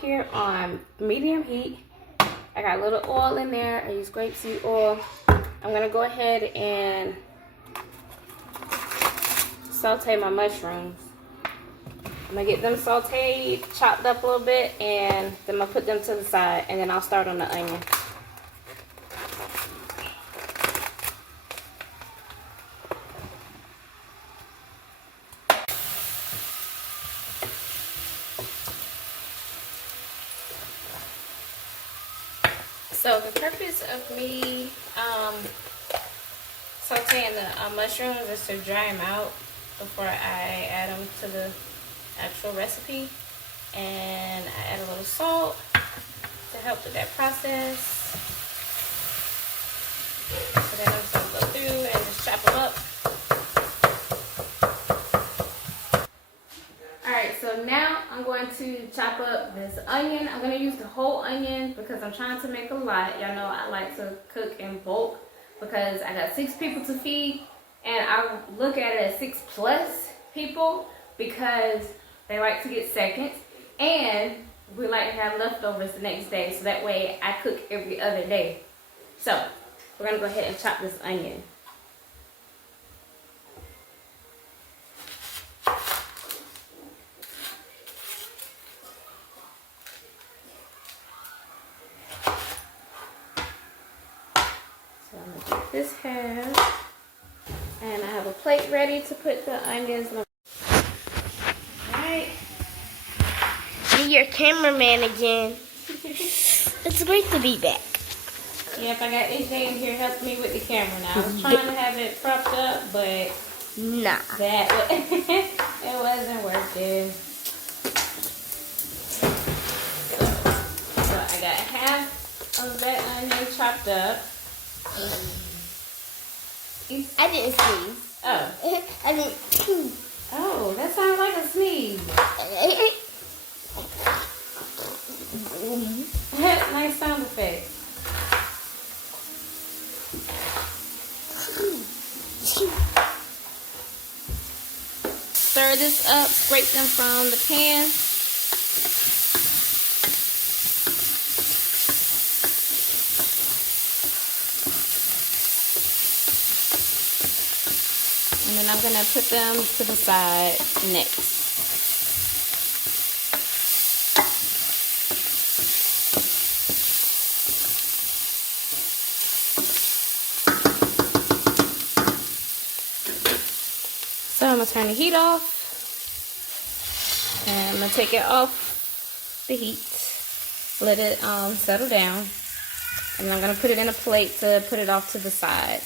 here on medium heat. I got a little oil in there. I use grapeseed oil. I'm gonna go ahead and saute my mushrooms. I'm gonna get them sauteed, chopped up a little bit, and then I'm gonna put them to the side, and then I'll start on the onion. So the purpose of me sauteing the mushrooms is to dry them out before I add them to the actual recipe. And I add a little salt to help with that process. So then I'm just going to go through and just chop them up. Alright, so now I'm going to chop up this onion. I'm going to use the whole onion because I'm trying to make a lot. Y'all know I like to cook in bulk because I got 6 people to feed. And I look at it as 6+ people because they like to get seconds. And we like to have leftovers the next day. So that way I cook every other day. So we're going to go ahead and chop this onion. This half, and I have a plate ready to put the onions on. Alright. Be your cameraman again. It's great to be back. Yep, I got AJ in here helping me with the camera now. I was trying to have it propped up, but nah, that it wasn't working. So I got half of that onion chopped up. I didn't sneeze. Oh. I didn't. Oh, that sounds like a sneeze. Nice sound effect. Stir this up, scrape them from the pan. And then I'm going to put them to the side next. So I'm going to turn the heat off. And I'm going to take it off the heat. Let it settle down. And I'm going to put it in a plate to put it off to the side.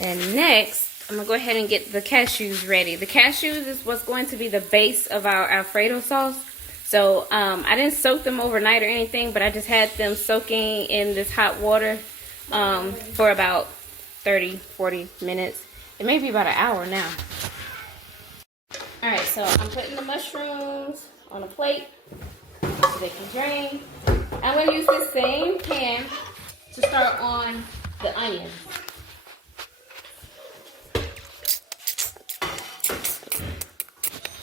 And next, I'm going to go ahead and get the cashews ready. The cashews is what's going to be the base of our Alfredo sauce. So I didn't soak them overnight or anything, but I just had them soaking in this hot water for about 30-40 minutes. It may be about an hour now. Alright, so I'm putting the mushrooms on a plate so they can drain. I'm going to use this same pan to start on the onions.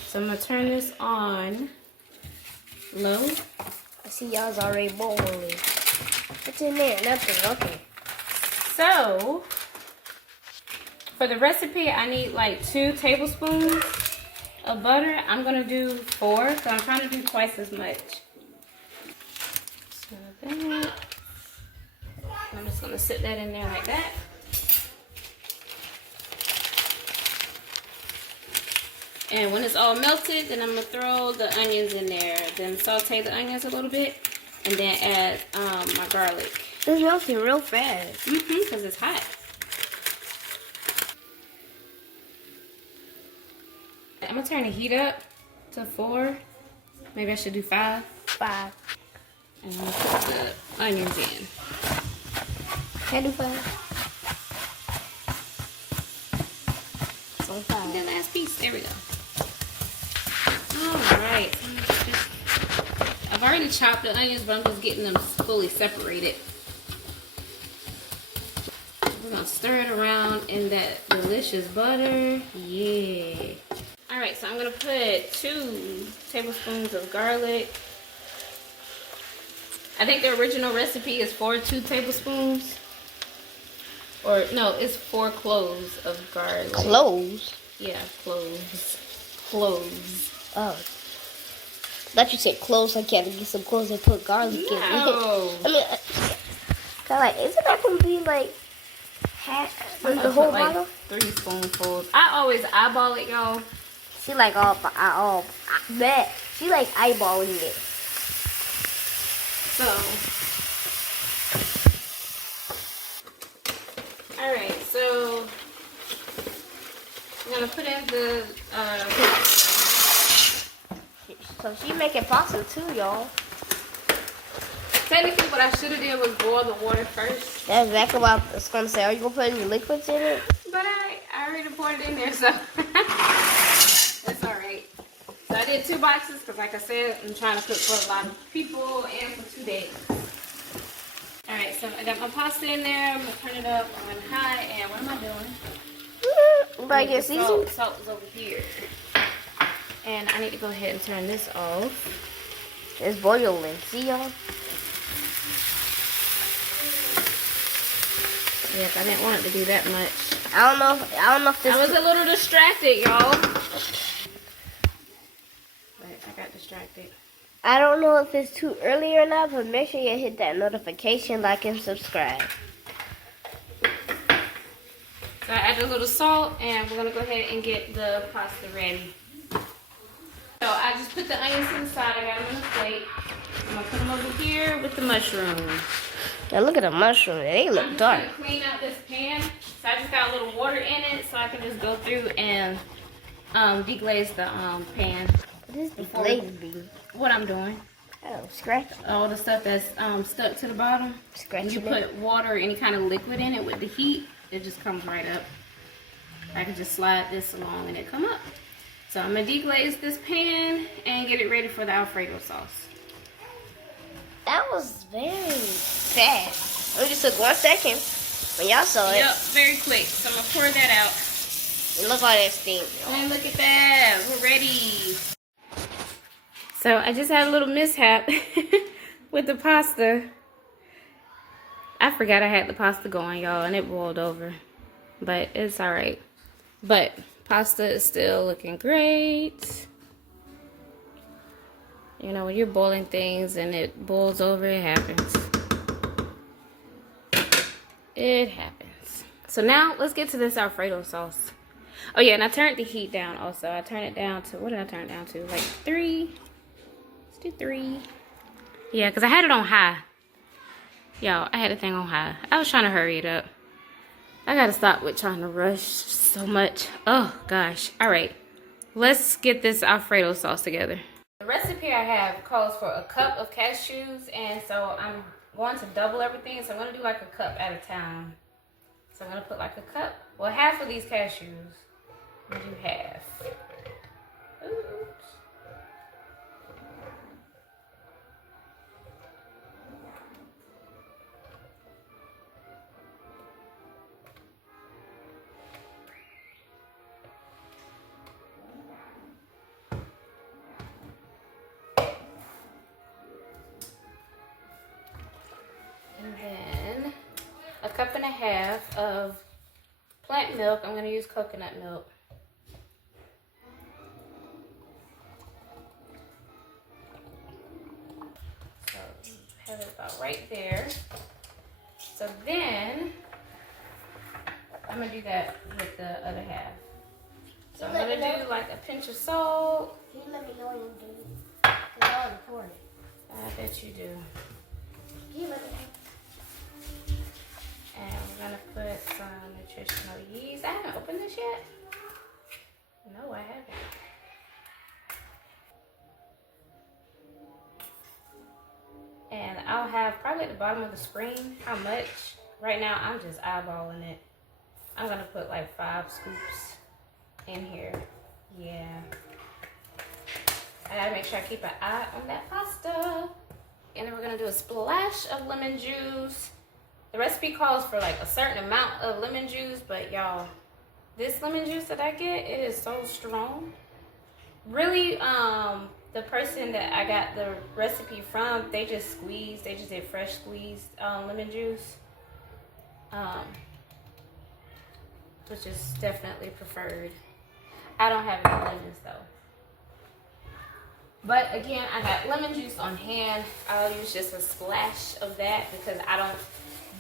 So I'm going to turn this on low. I see y'all's already boiling. What's in there? Nothing. Okay. So, for the recipe, I need like 2 tablespoons of butter. I'm going to do 4, so I'm trying to do twice as much. So that, I'm just going to sit that in there like that. And when it's all melted, then I'm going to throw the onions in there. Then saute the onions a little bit. And then add my garlic. It's melting real fast. Because it's hot. I'm going to turn the heat up to 4. Maybe I should do 5. 5. And I'm going to put the onions in. Can I do 5? So 5. The last piece. There we go. Alright. I've already chopped the onions, but I'm just getting them fully separated. We're going to stir it around in that delicious butter. Yeah. Alright, so I'm going to put 2 tablespoons of garlic. I think the original recipe is 2 tablespoons. Or, no, it's 4 cloves of garlic. Cloves? Yeah, cloves. Cloves. Oh. I thought you said cloves, like you had to get some cloves and put garlic in it. No. I mean, like, isn't that going to be like half the whole bottle? 3 spoonfuls. I always eyeball it, y'all. She like bet. She like eyeballing it. So, alright, so I'm gonna put in the So she making pasta too, y'all. technically what I should have did was boil the water first. That's exactly what I was gonna say. Are you gonna put any liquids in it? But I already poured it in there, so it's alright. So I did 2 boxes because, like I said, I'm trying to cook for a lot of people and for 2 days. Alright, so I got my pasta in there. I'm going to turn it up on high. And what am I doing? Like your seasoning? Salt is over here. And I need to go ahead and turn this off. It's boiling. See, y'all? Yes, I didn't want it to do that much. I don't know if this. I was a little distracted, y'all. I got distracted. I don't know if it's too early or not, but make sure you hit that notification, like, and subscribe. So I added a little salt, and we're gonna go ahead and get the pasta ready. So I just put the onions to the side. I got them on the plate. I'm gonna put them over here with the mushrooms. Now look at the mushrooms. They look dark. I'm just gonna clean out this pan. So I just got a little water in it, so I can just go through and deglaze the pan. What is the glaze bean? What I'm doing. Oh, scratch. All the stuff that's stuck to the bottom. Scratch. You put water or any kind of liquid in it with the heat, it just comes right up. I can just slide this along and it come up. So I'm gonna deglaze this pan and get it ready for the Alfredo sauce. That was very fast. It just took 1 second when y'all saw it. Yep, very quick. So I'm gonna pour that out. And look all that steam. And look at that, we're ready. So I just had a little mishap with the pasta. I forgot I had the pasta going, y'all, and it boiled over. But it's all right. But pasta is still looking great. You know, when you're boiling things and it boils over, it happens. It happens. So now let's get to this Alfredo sauce. Oh yeah, and I turned the heat down also. I turned it down to, what did I turn it down to? Like 3. Let's do 3. Yeah, because I had it on high. Y'all, I had the thing on high. I was trying to hurry it up. I gotta stop with trying to rush so much. Oh gosh. All right, let's get this Alfredo sauce together. The recipe I have calls for a cup of cashews, and so I'm going to double everything. So I'm gonna do like a cup at a time. So I'm gonna put like a cup, well, half of these cashews. I'm gonna do half. Oops. And then a cup and a half of plant milk. I'm going to use coconut milk. So have it about right there. So then I'm going to do that with the other half. So I'm going to do like a pinch of salt. Can you let me know when you do? Because I'll record it. I bet you do. Can you let me know? And we're going to put some nutritional yeast. I haven't opened this yet. No, I haven't. And I'll have probably at the bottom of the screen how much. Right now, I'm just eyeballing it. I'm going to put like 5 scoops in here. Yeah. I gotta make sure I keep an eye on that pasta. And then we're going to do a splash of lemon juice. The recipe calls for like a certain amount of lemon juice, but y'all, this lemon juice that I get, it is so strong. Really the person that I got the recipe from, they just did fresh squeezed lemon juice, which is definitely preferred. I don't have any lemons though. But again, I got lemon juice on hand. I'll use just a splash of that because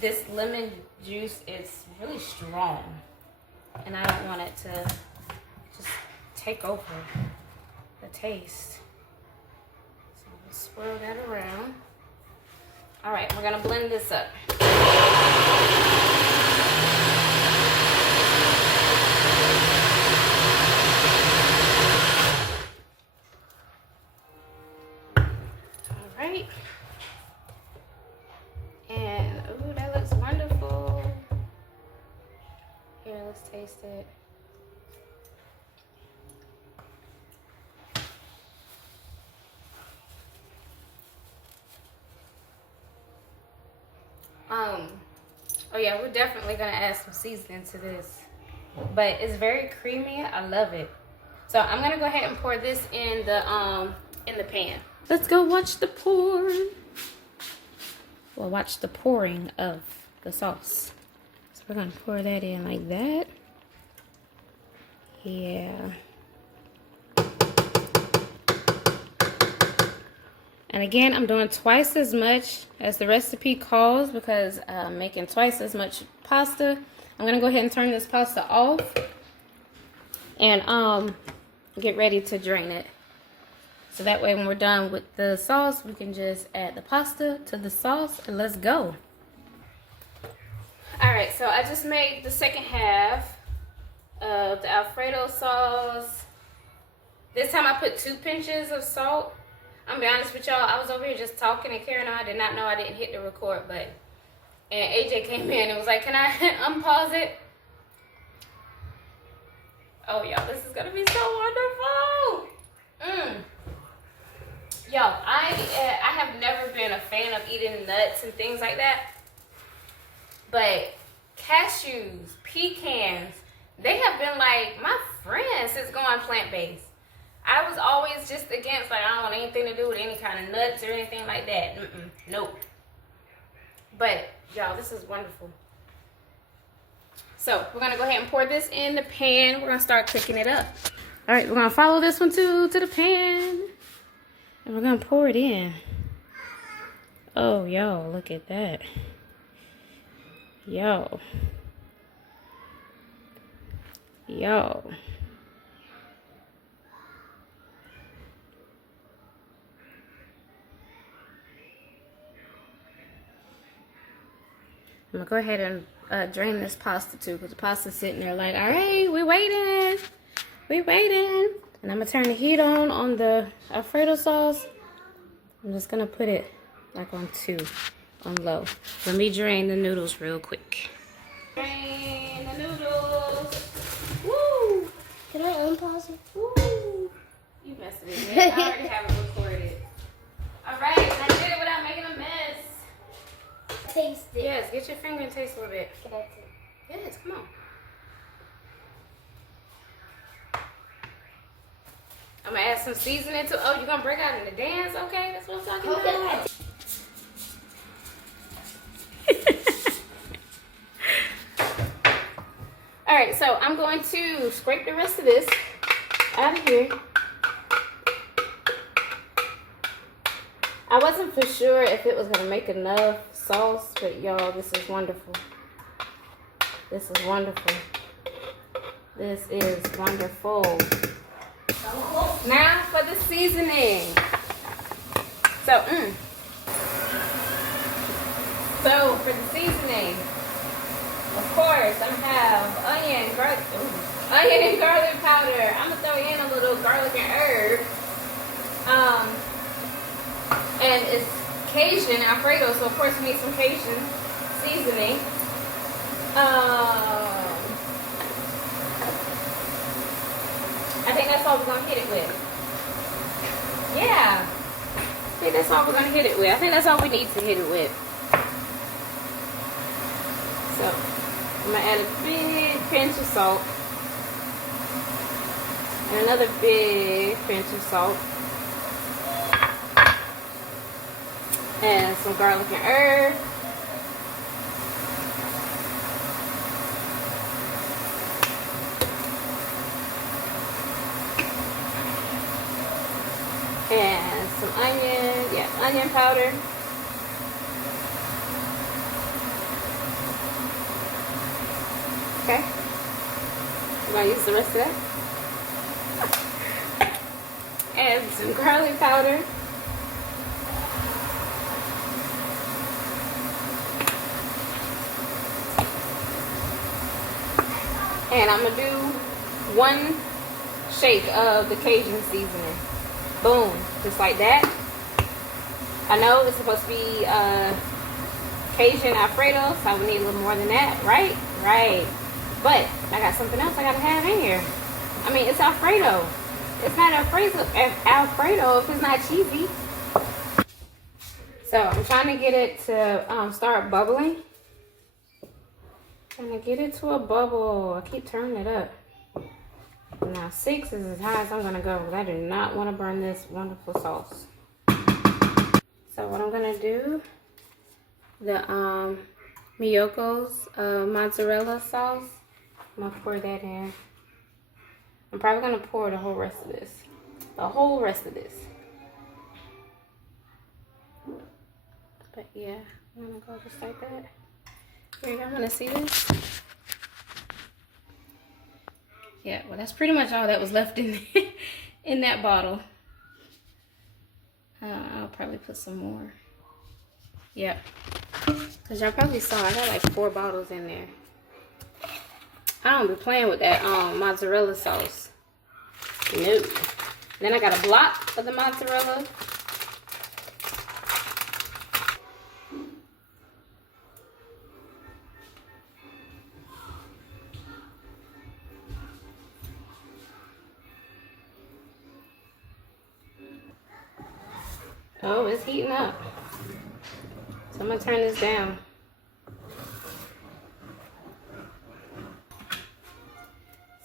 this lemon juice is really strong. And I don't want it to just take over the taste. So we'll swirl that around. All right, we're gonna blend this up. And ooh, that looks wonderful. Here, let's taste it. Oh yeah, we're definitely gonna add some seasoning to this, but it's very creamy. I love it. So I'm gonna go ahead and pour this in the pan. Let's go watch the pouring. Well, watch the pouring of the sauce. So we're gonna pour that in like that. Yeah. And again, I'm doing twice as much as the recipe calls because I'm making twice as much pasta. I'm gonna go ahead and turn this pasta off and get ready to drain it. So that way when we're done with the sauce, we can just add the pasta to the sauce and let's go. All right, so I just made the second half of the Alfredo sauce. This time I put 2 pinches of salt. I'm gonna be honest with y'all, I was over here just talking and Karen and I did not know I didn't hit the record button. And AJ came in and was like, can I unpause it? Oh y'all, this is gonna be so wonderful. Yo, I have never been a fan of eating nuts and things like that. But cashews, pecans, they have been like my friends since going plant-based. I was always just against, like, I don't want anything to do with any kind of nuts or anything like that. Nope. But, y'all, this is wonderful. So, we're going to go ahead and pour this in the pan. We're going to start cooking it up. All right, we're going to follow this one, too, to the pan. And we're going to pour it in. Oh, y'all, look at that. Yo. I'm gonna go ahead and drain this pasta too, because the pasta's sitting there like, all right, we're waiting. And I'm gonna turn the heat on the Alfredo sauce. I'm just gonna put it like on 2, on low. Let me drain the noodles real quick. Drain the noodles. Woo! Can I unpause it? Woo! You messed it up. I already have it recorded. All right, I did it without making a mess. Taste it. Yes, get your finger and taste a little bit. Can I taste it? Yes, come on. I'm gonna add some seasoning to. Oh, you're gonna break out in the dance? Okay, that's what I'm talking about. All right, so I'm going to scrape the rest of this out of here. I wasn't for sure if it was gonna make enough sauce, but y'all, this is wonderful. This is wonderful. This is wonderful. Now for the seasoning. So for the seasoning, of course, I'm gonna have onion and garlic powder. I'm gonna throw in a little garlic and herb. And it's Cajun Alfredo, so of course we need some Cajun seasoning. I think that's all we're gonna hit it with. Yeah, I think that's all we're gonna hit it with. I think that's all we need to hit it with. So I'm gonna add a big pinch of salt and another big pinch of salt. And some garlic and herb. And some onion powder. Okay. I'm gonna use the rest of that. Add some garlic powder. And I'm gonna do 1 shake of the Cajun seasoning. Boom, just like that. I know it's supposed to be Cajun Alfredo, so I would need a little more than that, right? Right. But I got something else I gotta have in here. I mean, it's Alfredo. It's not Alfredo if it's not cheesy. So I'm trying to get it to start bubbling. Trying to get it to a bubble. I keep turning it up. Now 6 is as high as I'm gonna go because I do not want to burn this wonderful sauce. So what I'm gonna do, the Miyoko's mozzarella sauce, I'm gonna pour that in. I'm probably gonna pour the whole rest of this. But yeah, I'm gonna go just like that. Here, y'all wanna see this? Yeah, well, that's pretty much all that was left in in that bottle. I'll probably put some more. Yep. Because y'all probably saw I got like 4 bottles in there. I don't be playing with that mozzarella sauce. No. Then I got a block of the mozzarella. Oh, it's heating up. So I'm gonna turn this down.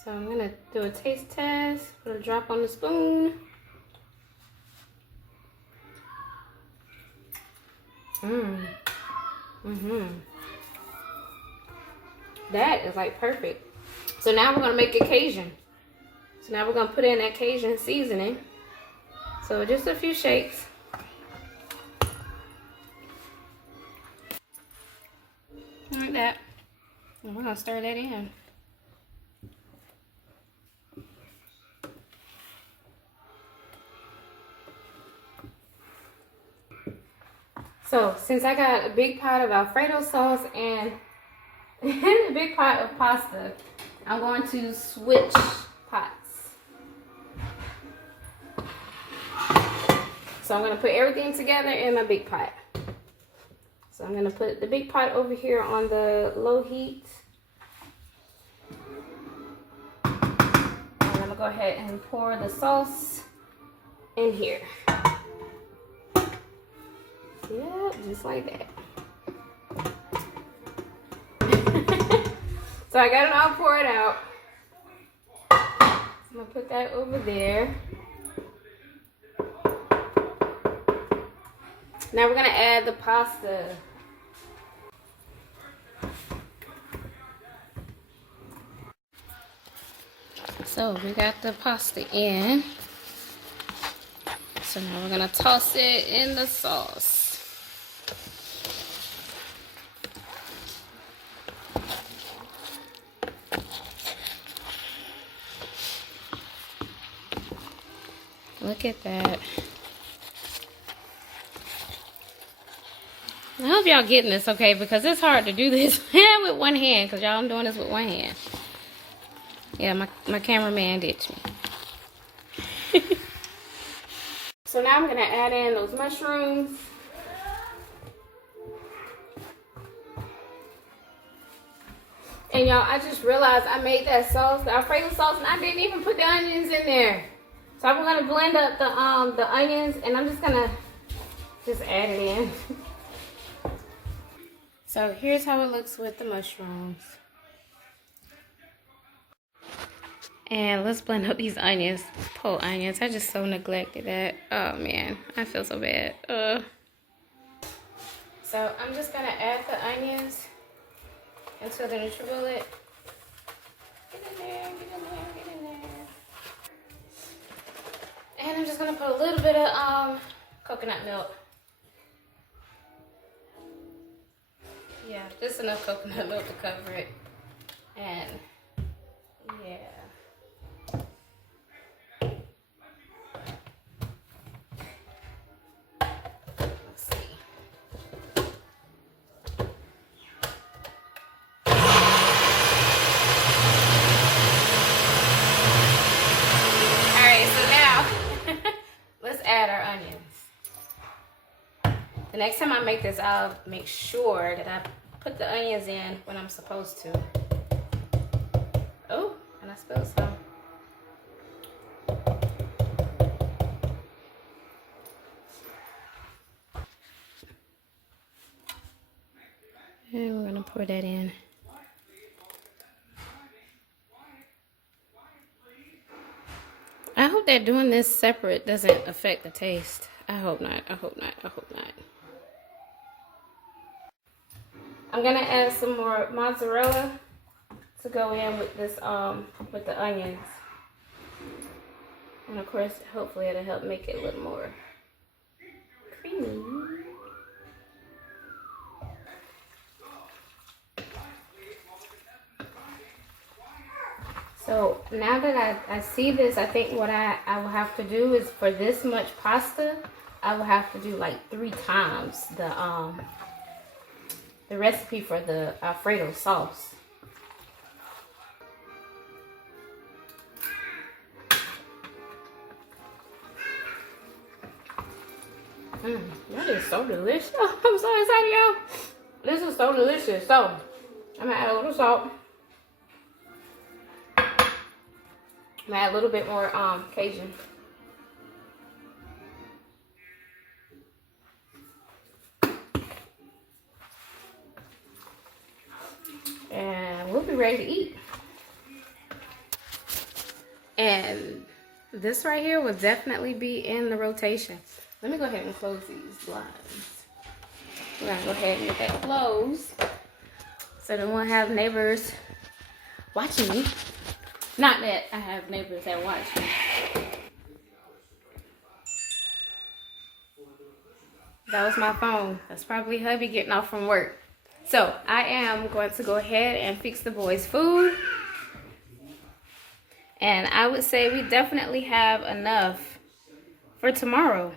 So I'm gonna do a taste test, put a drop on the spoon. That is like perfect. So now we're gonna make it Cajun. So now we're gonna put in that Cajun seasoning. So just a few shakes. Like that. And we're gonna stir that in. So since I got a big pot of Alfredo sauce and a big pot of pasta, I'm going to switch pots. So I'm gonna put everything together in my big pot. So I'm gonna put the big pot over here on the low heat. And I'm gonna go ahead and pour the sauce in here. Yeah, just like that. So I got it all poured out. So I'm gonna put that over there. Now we're gonna add the pasta. So we got the pasta in. So now we're gonna toss it in the sauce. Look at that. I hope y'all getting this okay, because it's hard to do this with one hand, because y'all, I'm doing this with one hand. Yeah, my cameraman ditched me. So now I'm going to add in those mushrooms. And y'all, I just realized I made that sauce, the Alfredo sauce, and I didn't even put the onions in there. So I'm going to blend up the onions, and I'm just going to add it in. So here's how it looks with the mushrooms. And let's blend up these onions. Poor onions. I just so neglected that. Oh man, I feel so bad. So I'm just gonna add the onions into the NutriBullet. Get in there, get in there, get in there. And I'm just gonna put a little bit of coconut milk. Yeah, just enough coconut milk to cover it. And yeah. Let's see. Alright, so now let's add our onions. The next time I make this, I'll make sure that I put the onions in when I'm supposed to. Oh, and I spilled some. And we're gonna pour that in. I hope that doing this separate doesn't affect the taste. I hope not, I hope not, I hope not. I'm gonna add some more mozzarella to go in with this, with the onions. And of course, hopefully it'll help make it a little more creamy. So now that I see this, I think what I will have to do is for this much pasta, I will have to do like 3 times the recipe for the Alfredo sauce. That is so delicious. Oh, I'm so excited, y'all. This is so delicious. So I'm gonna add a little salt. I'm gonna add a little bit more Cajun. And we'll be ready to eat. And this right here will definitely be in the rotation. Let me go ahead and close these blinds. We're gonna go ahead and get that closed so they won't have neighbors watching me. Not that I have neighbors that watch me. That was my phone. That's probably hubby getting off from work. So I am going to go ahead and fix the boys' food. And I would say we definitely have enough for tomorrow.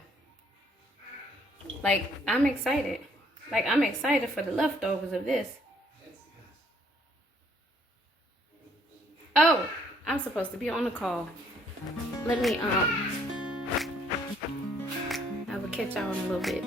Like, I'm excited. Like, I'm excited for the leftovers of this. Oh, I'm supposed to be on the call. Let me, I will catch y'all in a little bit.